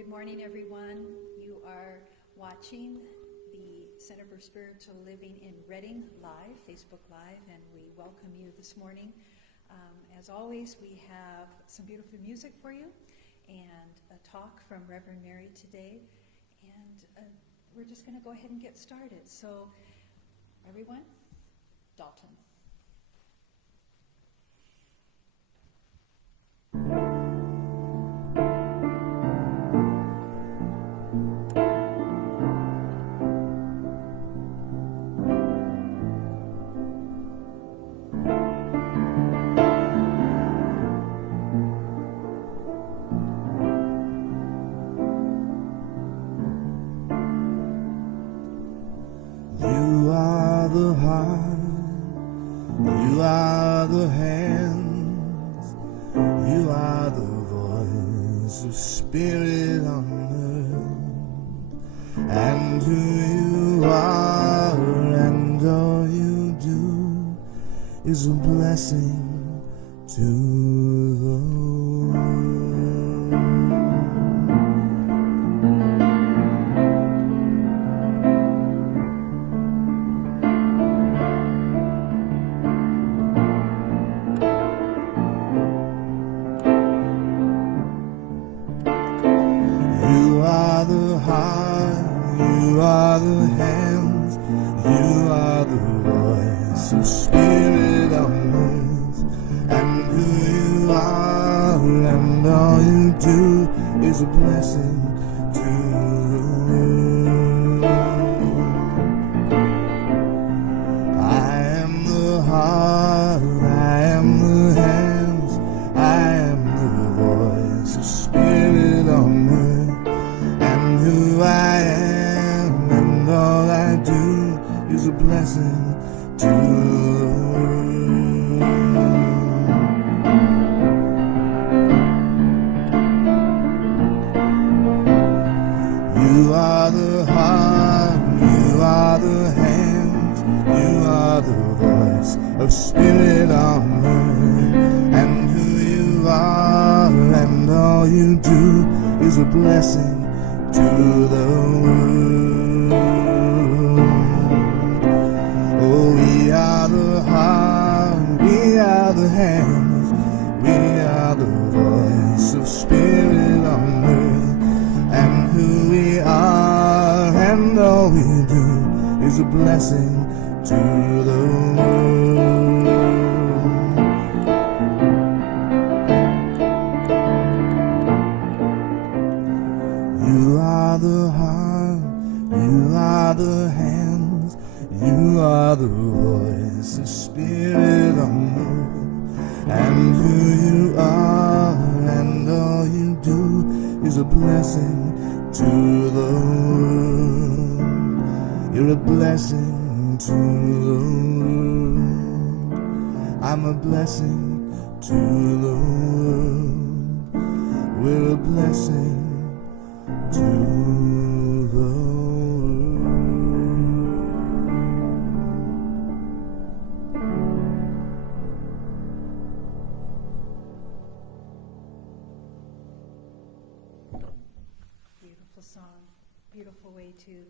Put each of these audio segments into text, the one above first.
Good morning, everyone. You are watching the Center for Spiritual Living in Reading Live, Facebook Live, and we welcome you this morning. As always, we have some beautiful music for you and a talk from Reverend Mary today, and we're just going to go ahead and get started. So, everyone, Dalton. Spirit on earth, and who you are and all you do is a blessing to the world. You are the heart, you are the hands, you are the voice of spirit on earth, and who you are and all you do is a blessing to the world. I am the heart, I am the hands, I am the voice of spirit on earth. Who I am and all I do is a blessing to the world. You are the heart, you are the hands, you are the voice of spirit on earth, and who you are and all you do is a blessing to the world. Oh, we are the heart, we are the hands, we are the voice of spirit on earth, and who we are and all we do is a blessing to the world. You are the heart, you are the hands, you are the voice of spirit on earth, and who you are and all you do is a blessing to the world. You're a blessing to the world. I'm a blessing to the world. We're a blessing to the world. Beautiful song, beautiful way to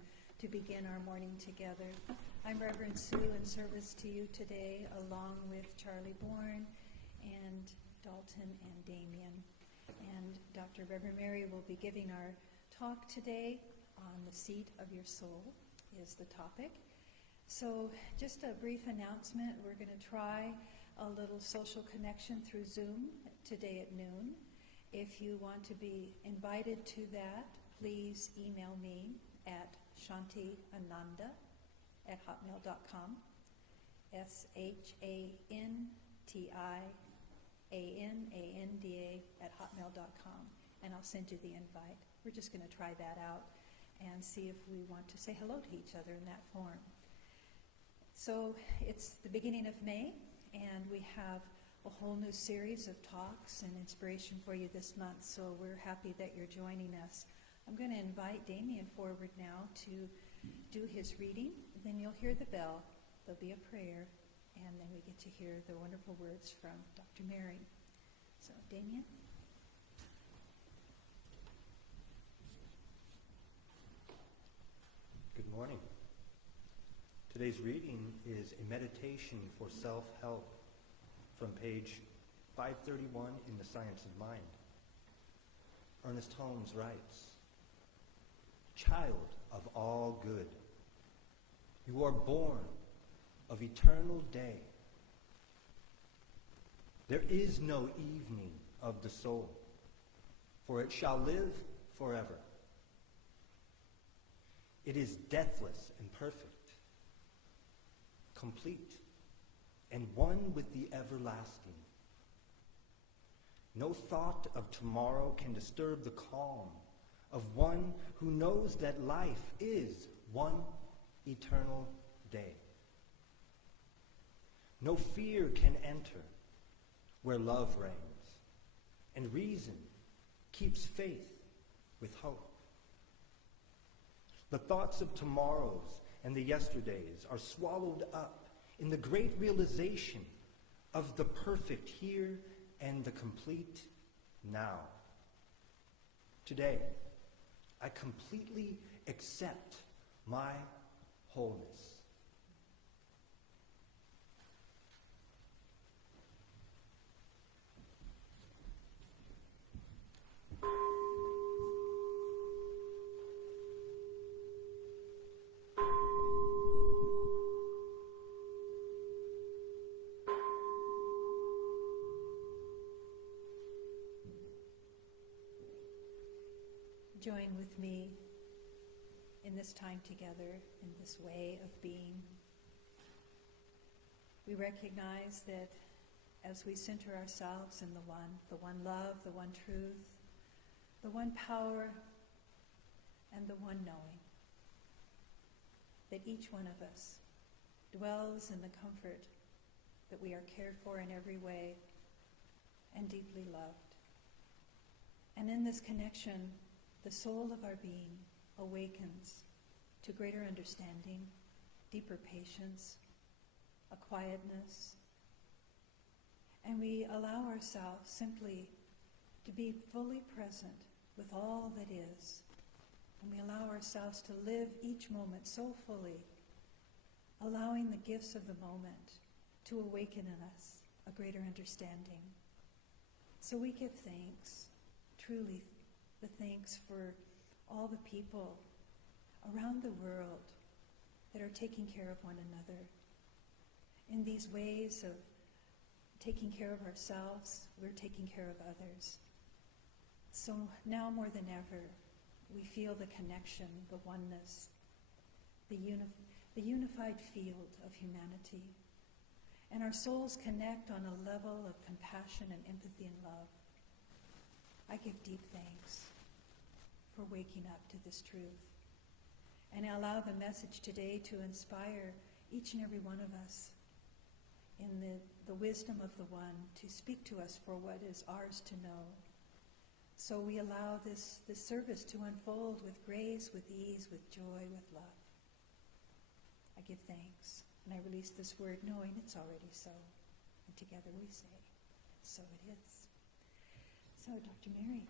begin our morning together. I'm Reverend Sue in service to you today, along with Charlie Bourne and Dalton and Damien. And Dr. Reverend Mary will be giving our talk today on the seat of your soul is the topic. So just a brief announcement. We're going to try a little social connection through Zoom today at noon. If you want to be invited to that, please email me at shantiananda@hotmail.com, shantiananda@hotmail.com, and I'll send you the invite. We're just going to try that out and see if we want to say hello to each other in that form. So it's the beginning of May, and we have a whole new series of talks and inspiration for you this month, so we're happy that you're joining us. I'm going to invite Damien forward now to do his reading, then you'll hear the bell, there'll be a prayer, and then we get to hear the wonderful words from Dr. Mary. So, Damien? Today's reading is a meditation for self-help from page 531 in the Science of Mind. Ernest Holmes writes, "Child of all good, you are born of eternal day. There is no evening of the soul, for it shall live forever. It is deathless and perfect, complete, and one with the everlasting. No thought of tomorrow can disturb the calm of one who knows that life is one eternal day. No fear can enter where love reigns, and reason keeps faith with hope. The thoughts of tomorrows and the yesterdays are swallowed up in the great realization of the perfect here and the complete now. Today, I completely accept my wholeness." Join with me in this time together, in this way of being. We recognize that as we center ourselves in the one love, the one truth, the one power, and the one knowing, that each one of us dwells in the comfort that we are cared for in every way and deeply loved. And in this connection, the soul of our being awakens to greater understanding, deeper patience, a quietness, and we allow ourselves simply to be fully present with all that is, and we allow ourselves to live each moment so fully, allowing the gifts of the moment to awaken in us a greater understanding. So we give thanks, truly the thanks for all the people around the world that are taking care of one another. In these ways of taking care of ourselves, we're taking care of others. So now more than ever, we feel the connection, the oneness, the unified field of humanity. And our souls connect on a level of compassion and empathy and love. I give deep thanks for waking up to this truth. And I allow the message today to inspire each and every one of us in the wisdom of the one to speak to us for what is ours to know. So we allow this service to unfold with grace, with ease, with joy, with love. I give thanks, and I release this word knowing it's already so. And together we say, so it is. So, Dr. Mary.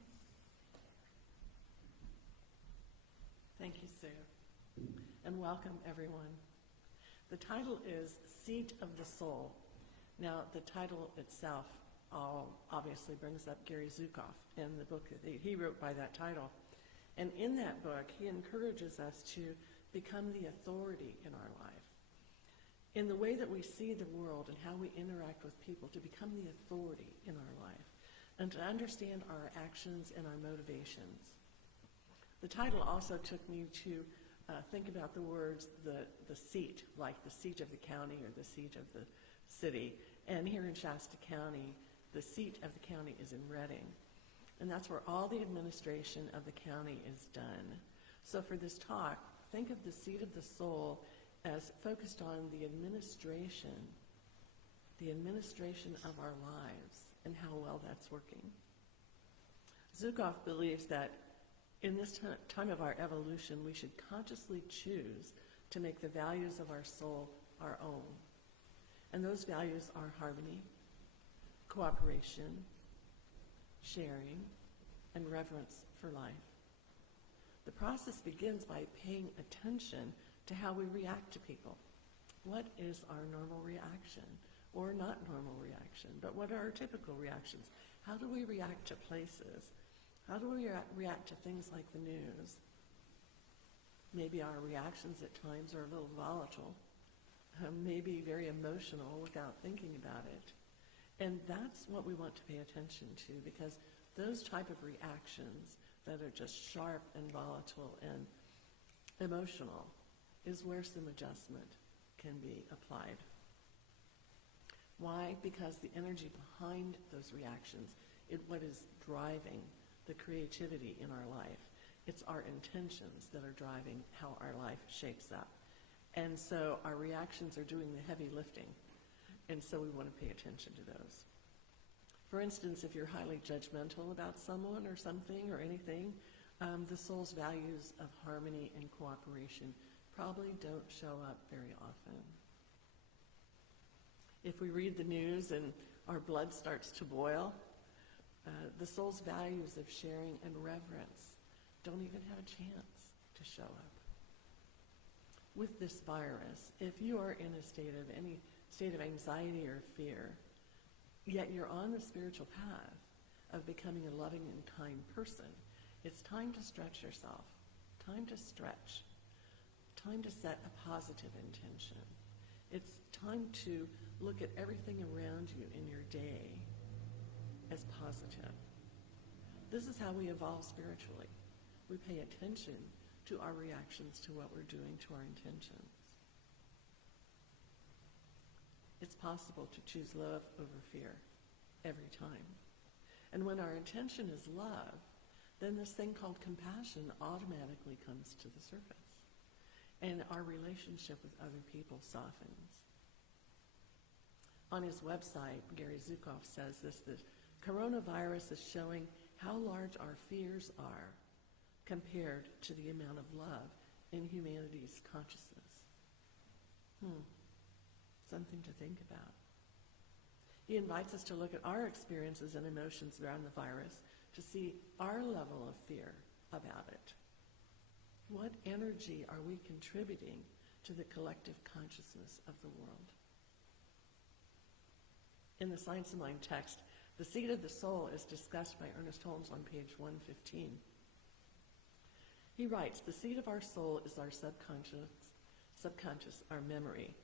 Thank you, Sue, and welcome everyone. The title is Seat of the Soul. Now, the title itself obviously brings up Gary Zukav in the book that he wrote by that title. And in that book, he encourages us to become the authority in our life, in the way that we see the world and how we interact with people, to become the authority in our life, and to understand our actions and our motivations. The title also took me to think about the words, the seat, like the seat of the county or the seat of the city. And here in Shasta County, the seat of the county is in Redding. And that's where all the administration of the county is done. So for this talk, think of the seat of the soul as focused on the administration of our lives and how well that's working. Zukav believes that in this time of our evolution, we should consciously choose to make the values of our soul our own. And those values are harmony, cooperation, sharing, and reverence for life. The process begins by paying attention to how we react to people, What is our normal reaction? Or not normal reaction, but what are our typical reactions? How do we react to places? How do we react to things like the news? Maybe our reactions at times are a little volatile, maybe very emotional without thinking about it. And that's what we want to pay attention to, because those type of reactions that are just sharp and volatile and emotional is where some adjustment can be applied. Why? Because the energy behind those reactions is what is driving the creativity in our life. It's our intentions that are driving how our life shapes up. And so our reactions are doing the heavy lifting. And so we want to pay attention to those. For instance, if you're highly judgmental about someone or something or anything, the soul's values of harmony and cooperation probably don't show up very often. If we read the news and our blood starts to boil, the soul's values of sharing and reverence don't even have a chance to show up. With this virus, if you are in any state of anxiety or fear, yet you're on the spiritual path of becoming a loving and kind person, it's time to stretch yourself, time to stretch, time to set a positive intention. It's time to look at everything around you in your day as positive. This is how we evolve spiritually. We pay attention to our reactions to what we're doing, to our intentions. It's possible to choose love over fear every time. And when our intention is love, then this thing called compassion automatically comes to the surface. And our relationship with other people softens. On his website, Gary Zukav says this: the coronavirus is showing how large our fears are compared to the amount of love in humanity's consciousness. Something to think about. He invites us to look at our experiences and emotions around the virus to see our level of fear about it. What energy are we contributing to the collective consciousness of the world? In the Science of Mind text, the seat of the soul is discussed by Ernest Holmes on page 115. He writes, the seat of our soul is our subconscious, our memory,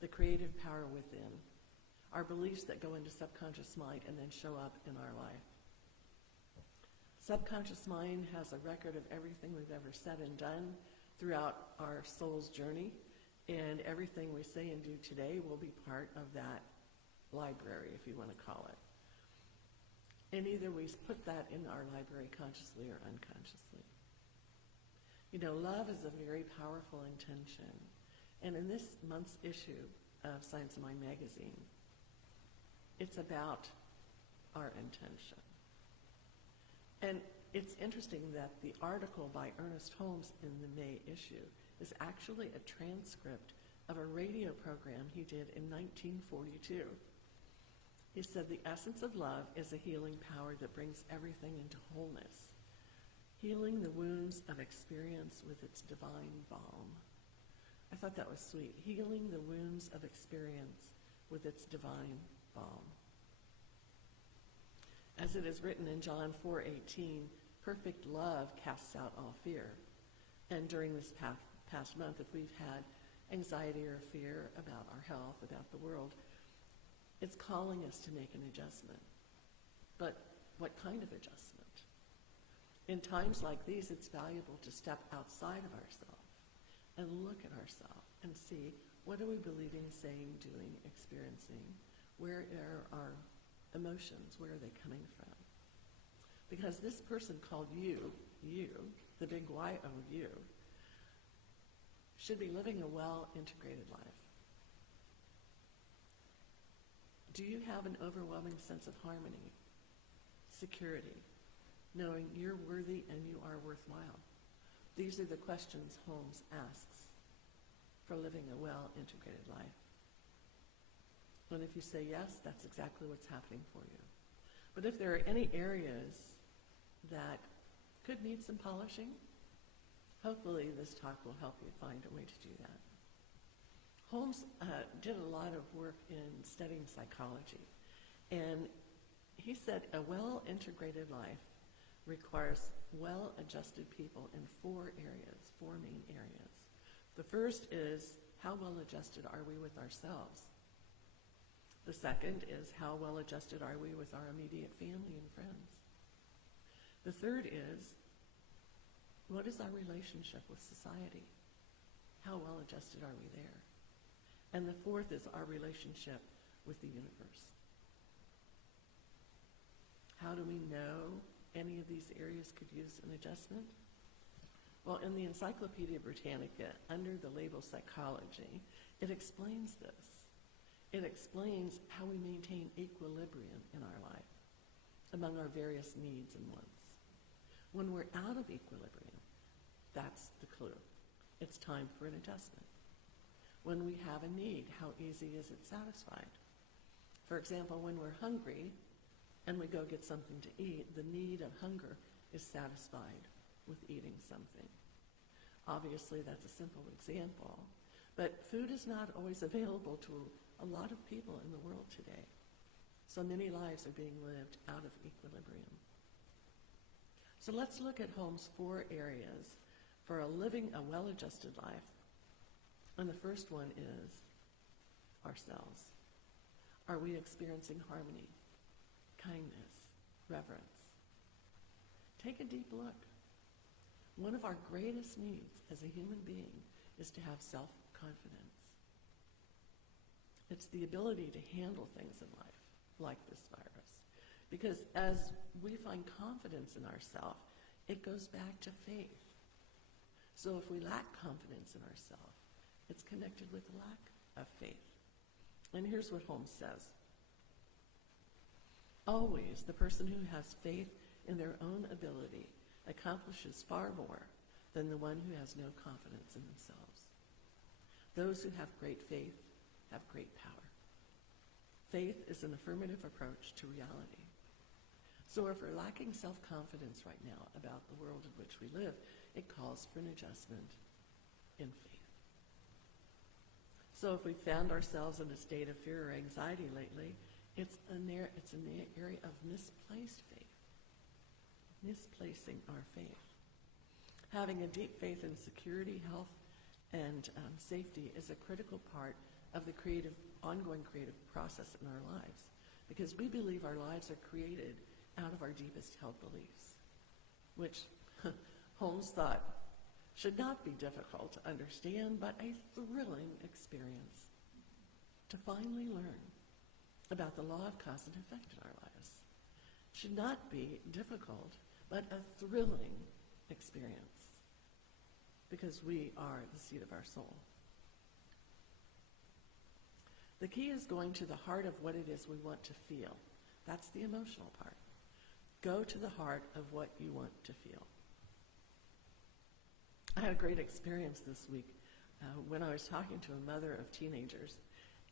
the creative power within, our beliefs that go into subconscious mind and then show up in our life. Subconscious mind has a record of everything we've ever said and done throughout our soul's journey, and everything we say and do today will be part of that library, if you want to call it. And either we put that in our library consciously or unconsciously. You know, love is a very powerful intention. And in this month's issue of Science of Mind magazine, it's about our intention. And it's interesting that the article by Ernest Holmes in the May issue is actually a transcript of a radio program he did in 1942. He said, the essence of love is a healing power that brings everything into wholeness, healing the wounds of experience with its divine balm. I thought that was sweet. Healing the wounds of experience with its divine balm. As it is written in John 4:18, perfect love casts out all fear. And during this past month, if we've had anxiety or fear about our health, about the world, it's calling us to make an adjustment. But what kind of adjustment? In times like these, it's valuable to step outside of ourselves and look at ourselves and see, what are we believing, saying, doing, experiencing? Where are our emotions? Where are they coming from? Because this person called you, the big Y-O-U, should be living a well-integrated life. Do you have an overwhelming sense of harmony, security, knowing you're worthy and you are worthwhile? These are the questions Holmes asks for living a well-integrated life. And if you say yes, that's exactly what's happening for you. But if there are any areas that could need some polishing, hopefully this talk will help you find a way to do that. Holmes did a lot of work in studying psychology, and he said a well-integrated life requires well-adjusted people in four main areas. The first is, how well-adjusted are we with ourselves? The second is, how well-adjusted are we with our immediate family and friends? The third is, what is our relationship with society? How well-adjusted are we there? And the fourth is our relationship with the universe. How do we know any of these areas could use an adjustment? Well, in the Encyclopedia Britannica, under the label psychology, it explains this. It explains how we maintain equilibrium in our life among our various needs and wants. When we're out of equilibrium, that's the clue. It's time for an adjustment. When we have a need, how easy is it satisfied? For example, when we're hungry and we go get something to eat, the need of hunger is satisfied with eating something. Obviously, that's a simple example, but food is not always available to a lot of people in the world today. So many lives are being lived out of equilibrium. So let's look at Holmes' four areas for living a well-adjusted life. And the first one is ourselves. Are we experiencing harmony, kindness, reverence? Take a deep look. One of our greatest needs as a human being is to have self-confidence. It's the ability to handle things in life, like this virus. Because as we find confidence in ourselves, it goes back to faith. So if we lack confidence in ourselves, it's connected with lack of faith. And here's what Holmes says. Always, the person who has faith in their own ability accomplishes far more than the one who has no confidence in themselves. Those who have great faith have great power. Faith is an affirmative approach to reality. So if we're lacking self-confidence right now about the world in which we live, it calls for an adjustment in faith. So if we found ourselves in a state of fear or anxiety lately, it's an area of misplaced faith, misplacing our faith. Having a deep faith in security, health, and safety is a critical part of the ongoing creative process in our lives, because we believe our lives are created out of our deepest held beliefs, which Holmes thought should not be difficult to understand, but a thrilling experience to finally learn about the law of cause and effect in our lives. Should not be difficult, but a thrilling experience, because we are the seat of our soul. The key is going to the heart of what it is we want to feel. That's the emotional part. Go to the heart of what you want to feel. I had a great experience this week when I was talking to a mother of teenagers.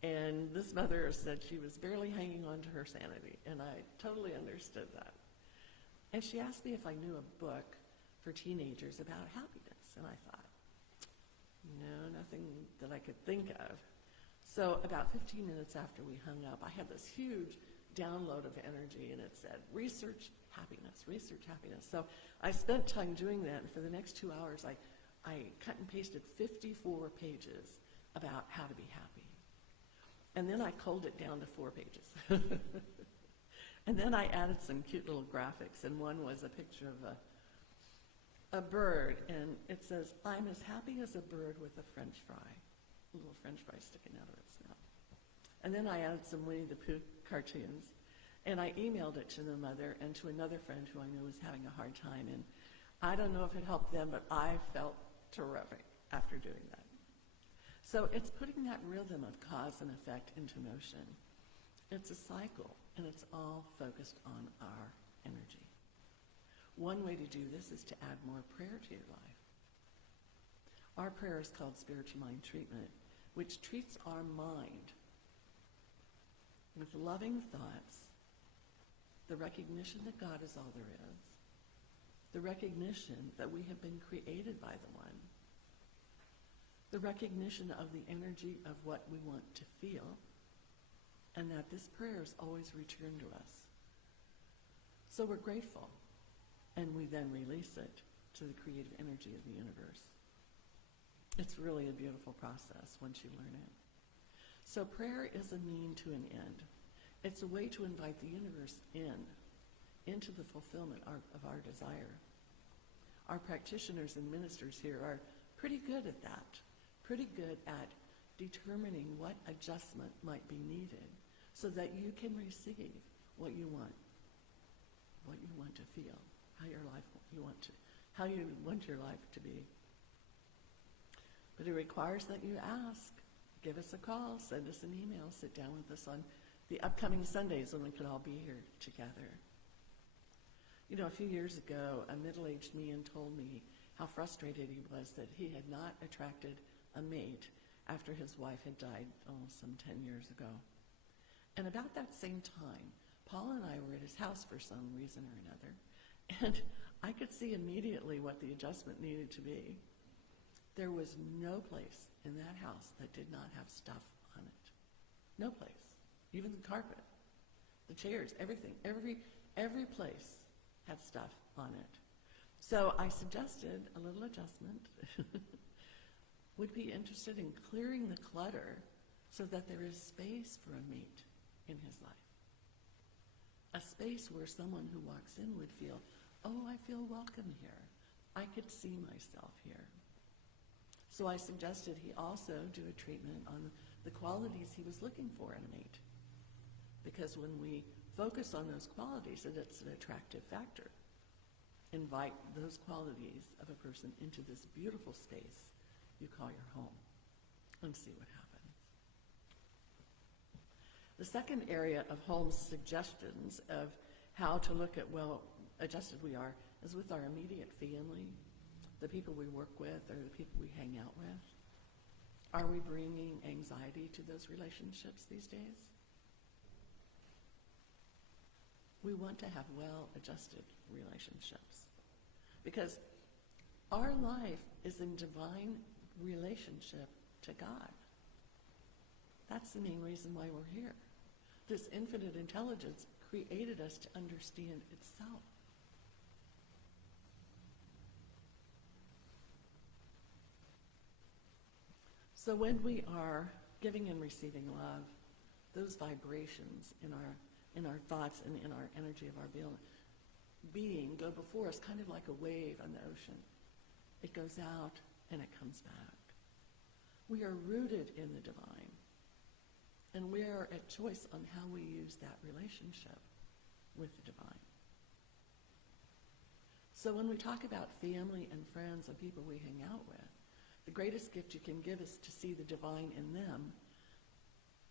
And this mother said she was barely hanging on to her sanity, and I totally understood that. And she asked me if I knew a book for teenagers about happiness, and I thought, no, nothing that I could think of. So about 15 minutes after we hung up, I had this huge download of energy, and it said, research happiness, research happiness. So I spent time doing that, and for the next 2 hours, I cut and pasted 54 pages about how to be happy. And then I culled it down to 4 pages. And then I added some cute little graphics, and one was a picture of a bird, and it says, I'm as happy as a bird with a French fry, a little French fry sticking out of its mouth. And then I added some Winnie the Pooh cartoons, and I emailed it to the mother and to another friend who I knew was having a hard time, and I don't know if it helped them, but I felt terrific after doing that. So it's putting that rhythm of cause and effect into motion. It's a cycle, and it's all focused on our energy. One way to do this is to add more prayer to your life. Our prayer is called Spiritual Mind Treatment, which treats our mind with loving thoughts, the recognition that God is all there is, the recognition that we have been created by the One, the recognition of the energy of what we want to feel, and that this prayer is always returned to us. So we're grateful, and we then release it to the creative energy of the universe. It's really a beautiful process once you learn it. So prayer is a mean to an end. It's a way to invite the universe into the fulfillment of our desire. Our practitioners and ministers here are pretty good at that, pretty good at determining what adjustment might be needed so that you can receive what you want to feel, how you want your life to be. But it requires that you ask. Give us a call, send us an email, sit down with us on the upcoming Sundays when we could all be here together. You know, a few years ago, a middle-aged man told me how frustrated he was that he had not attracted a mate after his wife had died, some 10 years ago. And about that same time, Paul and I were at his house for some reason or another, and I could see immediately what the adjustment needed to be. There was no place in that house that did not have stuff on it. No place. Even the carpet, the chairs, everything, every place had stuff on it. So I suggested a little adjustment. Would be interested in clearing the clutter so that there is space for a mate in his life. A space where someone who walks in would feel, oh, I feel welcome here. I could see myself here. So I suggested he also do a treatment on the qualities he was looking for in a mate. Because when we focus on those qualities, it's an attractive factor. Invite those qualities of a person into this beautiful space you call your home and see what happens. The second area of Holmes' suggestions of how to look at, well, adjusted we are, is with our immediate family, the people we work with or the people we hang out with. Are we bringing anxiety to those relationships these days? We want to have well-adjusted relationships because our life is in divine relationship to God. That's the main reason why we're here. This infinite intelligence created us to understand itself. So when we are giving and receiving love, those vibrations in our thoughts and in our energy of our being go before us kind of like a wave on the ocean. It goes out and it comes back. We are rooted in the divine, and we are at choice on how we use that relationship with the divine. So when we talk about family and friends and people we hang out with, the greatest gift you can give is to see the divine in them,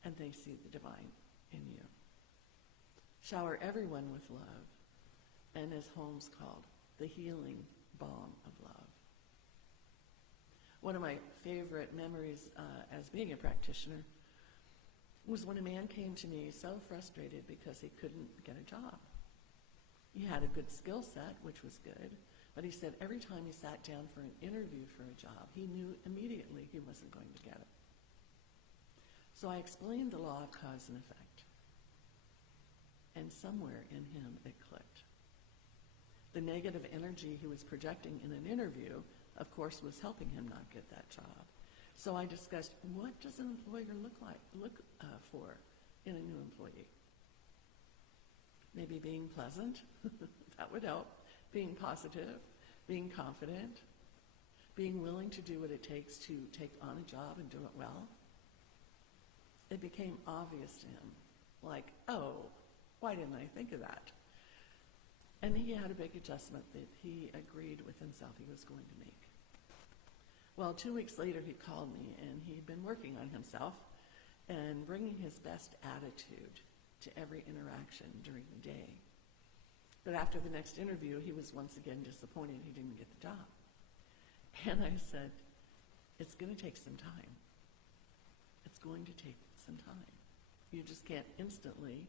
and they see the divine in you. Shower everyone with love, and as Holmes called, the healing balm of love. One of my favorite memories as being a practitioner was when a man came to me so frustrated because he couldn't get a job. He had a good skill set, which was good, but he said every time he sat down for an interview for a job, he knew immediately he wasn't going to get it. So I explained the law of cause and effect, and somewhere in him it clicked. The negative energy he was projecting in an interview, of course, was helping him not get that job. So I discussed, what does an employer look for in a new employee? Maybe being pleasant, that would help. Being positive, being confident, being willing to do what it takes to take on a job and do it well. It became obvious to him, like, oh, why didn't I think of that? And he had a big adjustment that he agreed with himself he was going to make. Well, 2 weeks later, he called me, and he'd been working on himself and bringing his best attitude to every interaction during the day. But after the next interview, he was once again disappointed he didn't get the job. And I said, it's going to take some time. It's going to take some time. You just can't instantly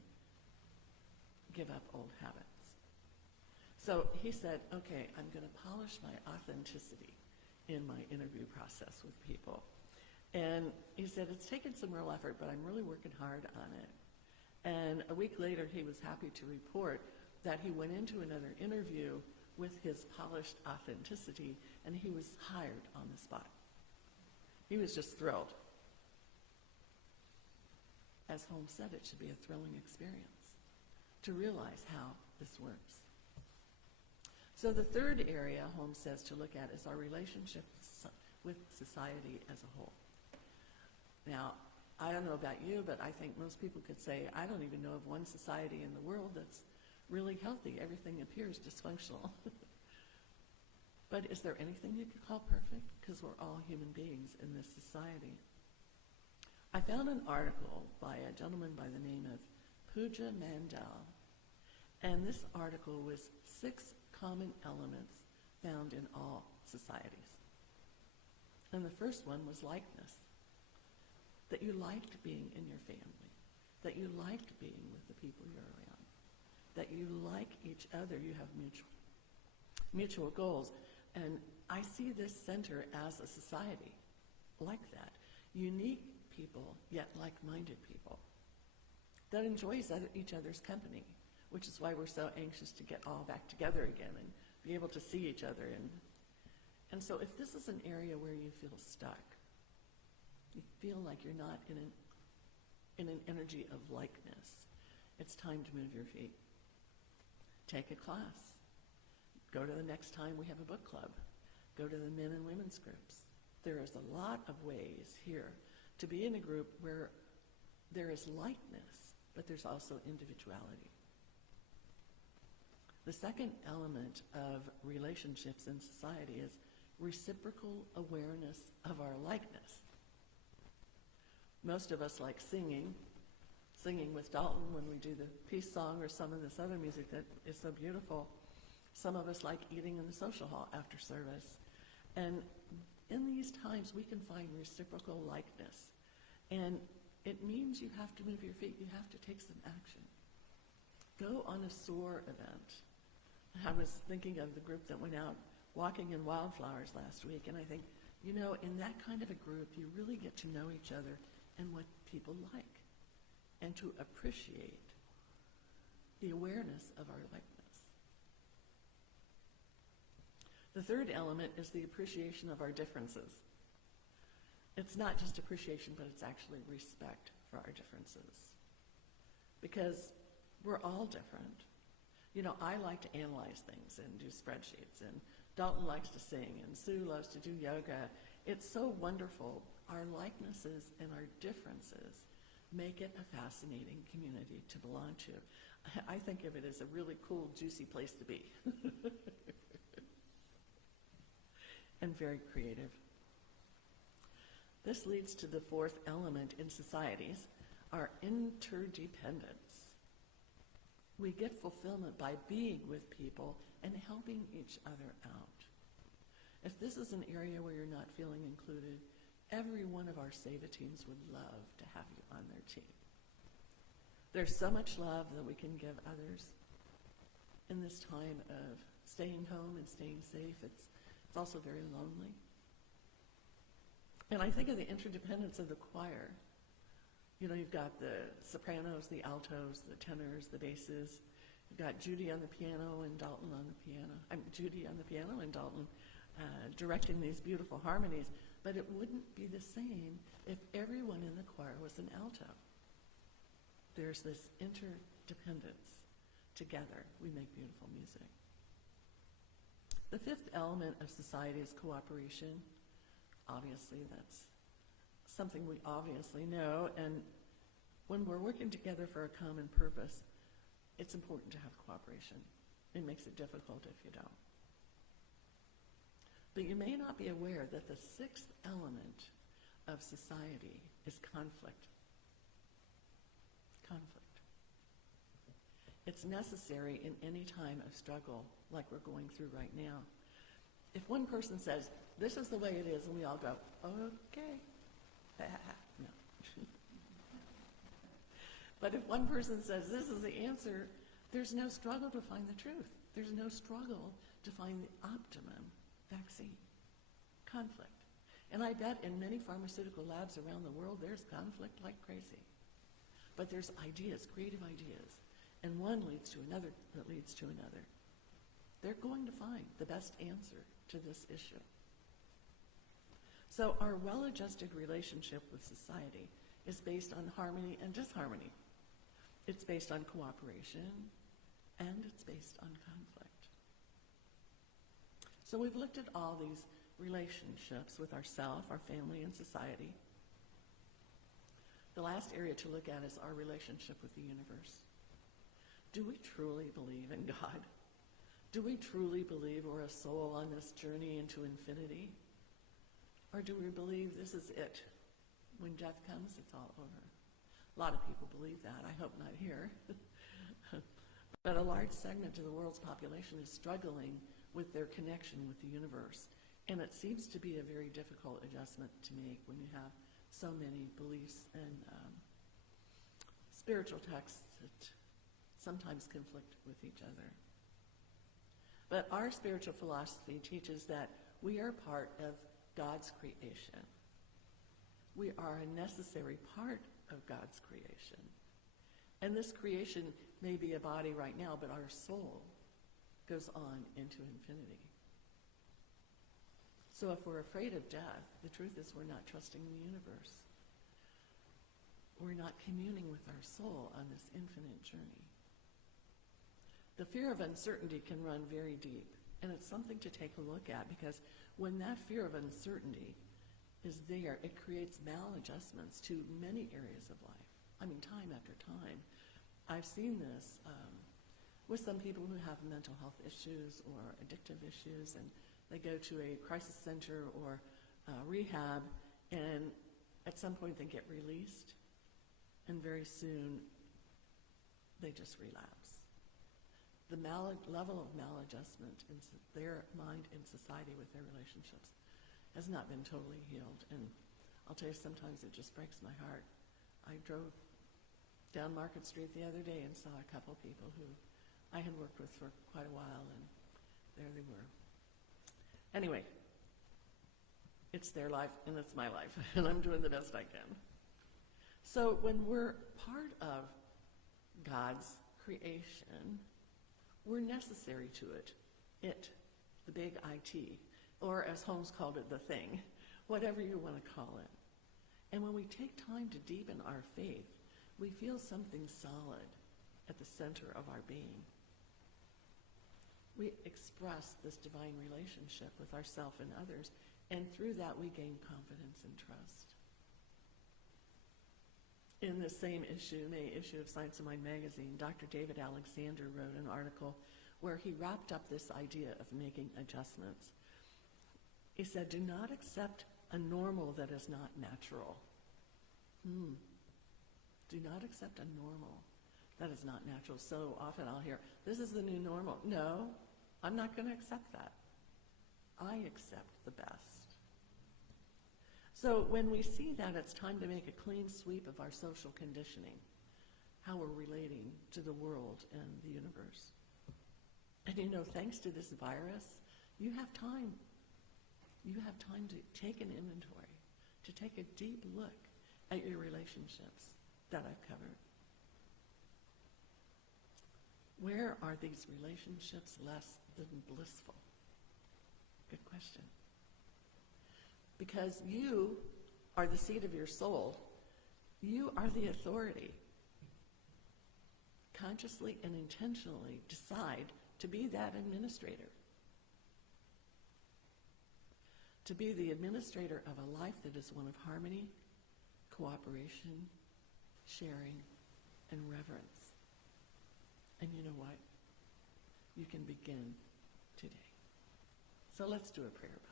give up old habits. So he said, okay, I'm going to polish my authenticity in my interview process with people. And he said, it's taken some real effort, but I'm really working hard on it. And a week later, he was happy to report that he went into another interview with his polished authenticity, and he was hired on the spot. He was just thrilled. As Holmes said, it should be a thrilling experience to realize how this works. So the third area Holmes says to look at is our relationship with society as a whole. Now, I don't know about you, but I think most people could say, I don't even know of one society in the world that's really healthy. Everything appears dysfunctional. But is there anything you could call perfect? Because we're all human beings in this society. I found an article by a gentleman by the name of Pooja Mandal, and this article was 6 common elements found in all societies. And the first one was likeness, that you liked being in your family, that you liked being with the people you're around, that you like each other, you have mutual goals. And I see this center as a society like that. Unique people, yet like-minded people that enjoys each other's company, which is why we're so anxious to get all back together again and be able to see each other. And so if this is an area where you feel stuck, you feel like you're not in an energy of likeness, it's time to move your feet. Take a class. Go to the next time we have a book club. Go to the men and women's groups. There is a lot of ways here to be in a group where there is likeness, but there's also individuality. The second element of relationships in society is reciprocal awareness of our likeness. Most of us like singing with Dalton when we do the peace song or some of this other music that is so beautiful. Some of us like eating in the social hall after service. And in these times, we can find reciprocal likeness. And it means you have to move your feet. You have to take some action. Go on a SOAR event. I was thinking of the group that went out walking in wildflowers last week, and I think, you know, in that kind of a group, you really get to know each other and what people like, and to appreciate the awareness of our likeness. The third element is the appreciation of our differences. It's not just appreciation, but it's actually respect for our differences. Because we're all different. You know, I like to analyze things and do spreadsheets, and Dalton likes to sing, and Sue loves to do yoga. It's so wonderful. Our likenesses and our differences make it a fascinating community to belong to. I think of it as a really cool, juicy place to be. And very creative. This leads to the fourth element in societies, our interdependence. We get fulfillment by being with people and helping each other out. If this is an area where you're not feeling included, every one of our SAVA teams would love to have you on their team. There's so much love that we can give others in this time of staying home and staying safe. It's also very lonely. And I think of the interdependence of the choir. You know, you've got the sopranos, the altos, the tenors, the basses. You've got Judy on the piano and Dalton on the piano. Judy on the piano and Dalton directing these beautiful harmonies. But it wouldn't be the same if everyone in the choir was an alto. There's this interdependence. Together, we make beautiful music. The fifth element of society is cooperation. Obviously, that's something we obviously know, and when we're working together for a common purpose, it's important to have cooperation. It makes it difficult if you don't. But you may not be aware that the sixth element of society is conflict. Conflict. It's necessary in any time of struggle like we're going through right now. If one person says, this is the way it is, and we all go, okay. No. But if one person says, this is the answer, there's no struggle to find the truth. There's no struggle to find the optimum vaccine. Conflict. And I bet in many pharmaceutical labs around the world, there's conflict like crazy. But there's ideas, creative ideas, and one leads to another that leads to another. They're going to find the best answer to this issue. So our well-adjusted relationship with society is based on harmony and disharmony. It's based on cooperation, and it's based on conflict. So we've looked at all these relationships with ourself, our family, and society. The last area to look at is our relationship with the universe. Do we truly believe in God? Do we truly believe we're a soul on this journey into infinity? Or do we believe this is it? When death comes, it's all over. A lot of people believe that. I hope not here. But a large segment of the world's population is struggling with their connection with the universe. And it seems to be a very difficult adjustment to make when you have so many beliefs and spiritual texts that sometimes conflict with each other. But our spiritual philosophy teaches that we are part of God's creation. We are a necessary part of God's creation. And this creation may be a body right now, but our soul goes on into infinity. So if we're afraid of death, the truth is we're not trusting the universe. We're not communing with our soul on this infinite journey. The fear of uncertainty can run very deep, and it's something to take a look at, because when that fear of uncertainty is there, it creates maladjustments to many areas of life. I mean, time after time. I've seen this with some people who have mental health issues or addictive issues, and they go to a crisis center or rehab, and at some point they get released, and very soon they just relapse. The level of maladjustment in their mind and society with their relationships has not been totally healed. And I'll tell you, sometimes it just breaks my heart. I drove down Market Street the other day and saw a couple people who I had worked with for quite a while, and there they were. Anyway, it's their life and it's my life, and I'm doing the best I can. So when we're part of God's creation, we're necessary to it, the big IT, or as Holmes called it, the thing, whatever you want to call it. And when we take time to deepen our faith, we feel something solid at the center of our being. We express this divine relationship with ourselves and others, and through that we gain confidence and trust. In the same issue, May issue of Science of Mind magazine, Dr. David Alexander wrote an article where he wrapped up this idea of making adjustments. He said, do not accept a normal that is not natural. Do not accept a normal that is not natural. So often I'll hear, this is the new normal. No, I'm not going to accept that. I accept the best. So when we see that, it's time to make a clean sweep of our social conditioning, how we're relating to the world and the universe. And you know, thanks to this virus, you have time. You have time to take an inventory, to take a deep look at your relationships that I've covered. Where are these relationships less than blissful? Good question. Because you are the seat of your soul. You are the authority. Consciously and intentionally decide to be that administrator. To be the administrator of a life that is one of harmony, cooperation, sharing, and reverence. And you know what? You can begin today. So let's do a prayer about that.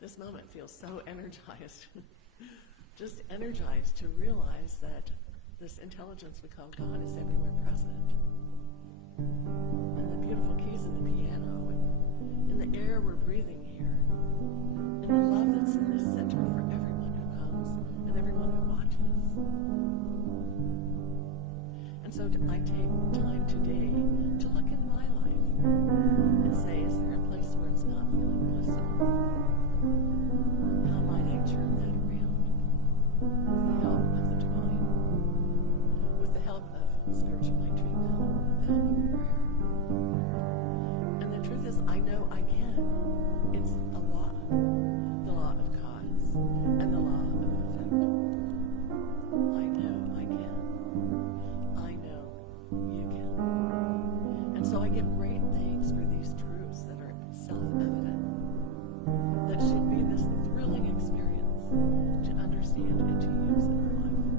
This moment feels so energized. Just energized to realize that this intelligence we call God is everywhere present. And the beautiful keys of the piano, and in the air we're breathing here, and the love that's in this center for everyone who comes and everyone who watches. And so I take time today to look at my life spiritual life treatment without a prayer. And the truth is, I know I can. It's a law. The law of cause and the law of effect. I know I can. I know you can. And so I give great thanks for these truths that are self-evident, that should be this thrilling experience to understand and to use in our life.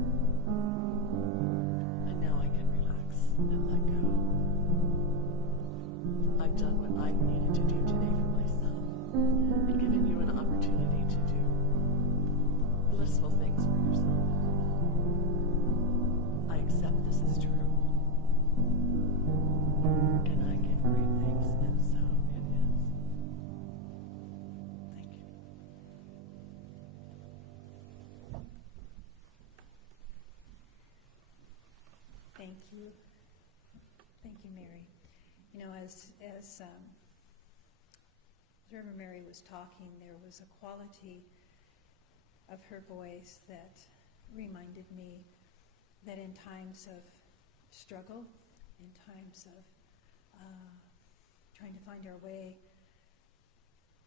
And now I can relax and let go. I've done what I needed to do today for myself and given you an opportunity to do blissful things for yourself. I accept this is true. And I give great thanks, and so it is. Thank you. Thank you. Thank you, Mary. You know, as Reverend Mary was talking, there was a quality of her voice that reminded me that in times of struggle, in times of trying to find our way,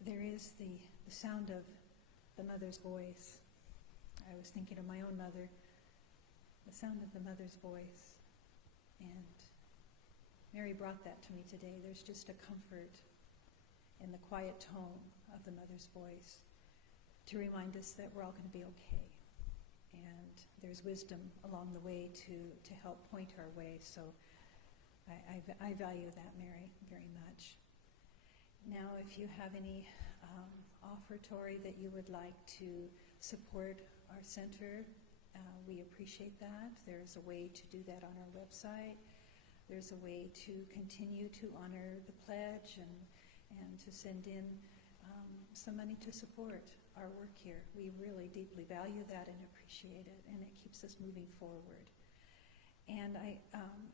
there is the sound of the mother's voice. I was thinking of my own mother, the sound of the mother's voice. And Mary brought that to me today. There's just a comfort in the quiet tone of the mother's voice to remind us that we're all going to be okay. And there's wisdom along the way to help point our way. So I value that, Mary, very much. Now, if you have any offertory that you would like to support our center, we appreciate that. There's a way to do that on our website. There's a way to continue to honor the pledge and to send in some money to support our work here. We really deeply value that and appreciate it, and it keeps us moving forward. And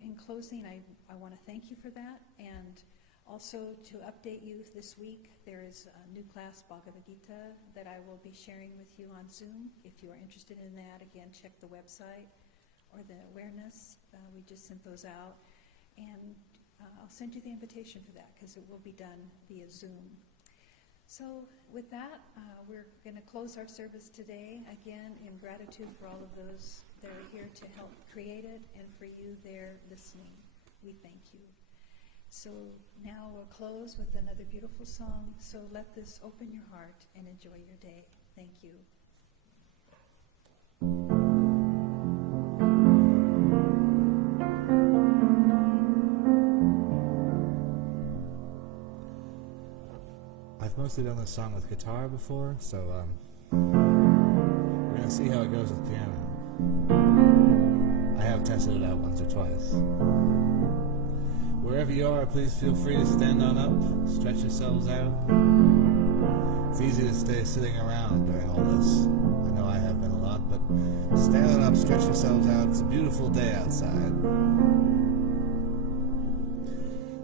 in closing, I want to thank you for that, and also to update you this week, there is a new class, Bhagavad Gita, that I will be sharing with you on Zoom. If you are interested in that, again, check the website or the awareness. We just sent those out. And I'll send you the invitation for that because it will be done via Zoom. So with that, we're going to close our service today, again, in gratitude for all of those that are here to help create it, and for you there listening. We thank you. So now we'll close with another beautiful song. So let this open your heart and enjoy your day. Thank you. I've mostly done this song with guitar before, so we're going to see how it goes with piano. I have tested it out once or twice. Wherever you are, please feel free to stand on up, stretch yourselves out. It's easy to stay sitting around during all this. I know I have been a lot, but stand on up, stretch yourselves out. It's a beautiful day outside.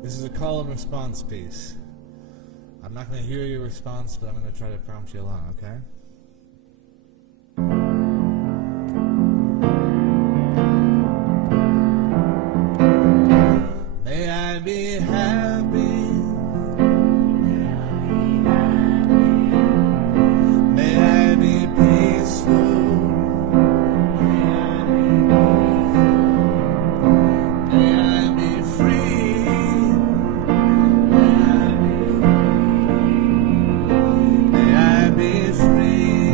This is a call and response piece. I'm not going to hear your response, but I'm going to try to prompt you along, okay? May I be happy. May I be peaceful. May I be free. May I be free.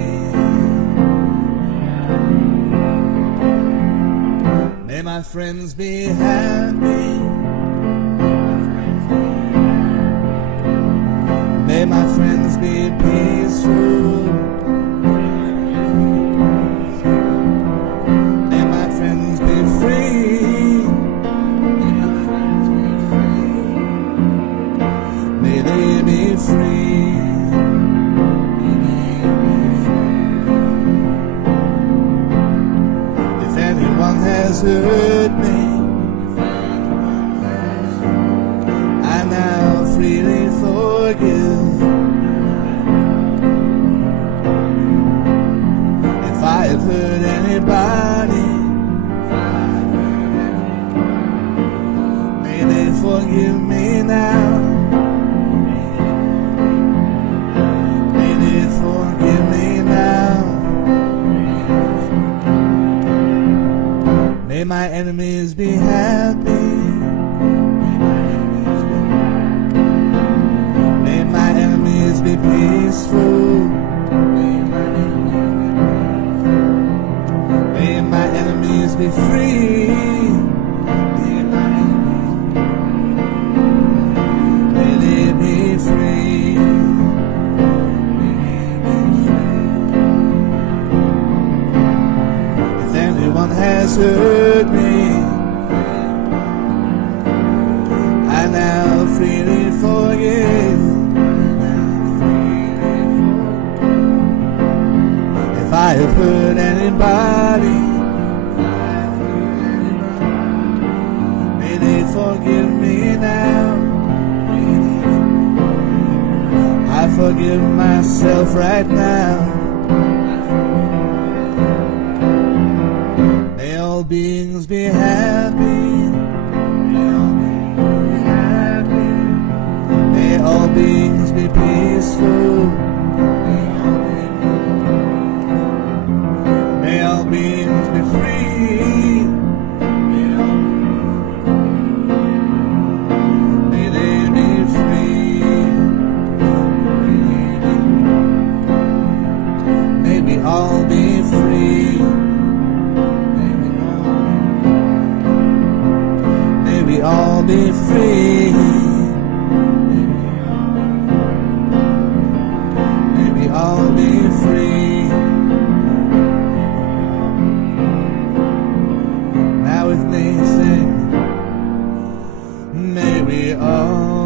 May my friends be happy. May my friends be peaceful. May my friends be free. May they be free. If anyone has hurt me, I now freely forgive. If I have hurt anybody, forgive me now. May they forgive me now. May my enemies be happy. May my enemies be peaceful. May my enemies be free. May they be free. If anyone has hurt me, I now freely forgive. If I have hurt anybody, may they forgive me now. I forgive myself right now. May all beings be happy. May all beings be peaceful. May all beings be free. May they be free. May we all be free. May we all be free. May we all be free. Now with me sing, may we all